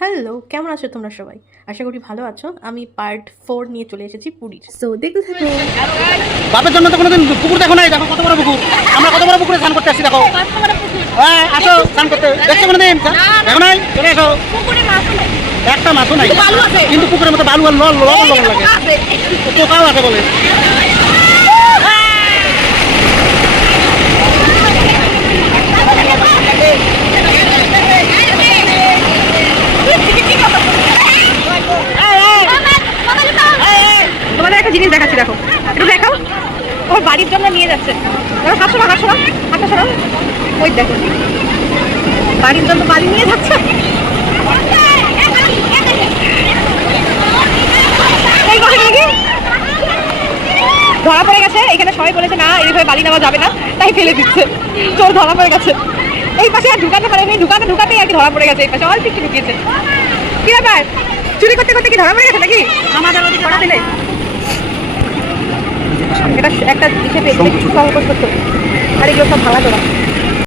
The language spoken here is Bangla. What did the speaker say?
হ্যালো, কেমন আছো তোমরা সবাই? আশা করি ভালো আছো। আমি পার্ট 4 নিয়ে চলে এসেছি পুরীর। সো দেখতে থাকো। বাপের জন্য তো কোনোদিন পুকুর দেখো নাই, দেখো কত বড় পুকুর। আমরা কত বড় পুকুরে স্নান করতে আসছি, দেখো। হ্যাঁ, আসো স্নান করতে। দেখছো কোনোদিন? দেখো নাই? চলে এসো। একটা মাছও নাই, কিন্তু পুকুরের মতো বালু আর লবণ লাগে, পোকাও আছে বলে। তোমাদের একটা জিনিস দেখাচ্ছি, দেখো। এটা দেখাও। ওর বাড়ির জন্য নিয়ে যাচ্ছে। হাসো না, হাসো না, হাসো সরো। ওই দেখো, বাড়ির জন্য বাড়ি নিয়ে যাচ্ছে। এই কথা নাকি ধরা পড়ে গেছে। এখানে সবাই বলেছে না, এইভাবে বাড়ি নেওয়া যাবে না, তাই ফেলে দিচ্ছে। চোর ধরা পড়ে গেছে। এই পাশে আর ঢুকাতে পারেনি, ঢুকাতেই আর কি ধরা পড়ে গেছে। এই পাশে অল্প একটু ঢুকিয়েছে। কি ব্যাপার, চুরি করতে করতে কি ধরা পড়ে গেছে নাকি? আমাদের ওদিকে ধরা দিলে এটা একটা হিসেবে সংকোচ করতে, আর এগুলো সব ভাঙা তোরা।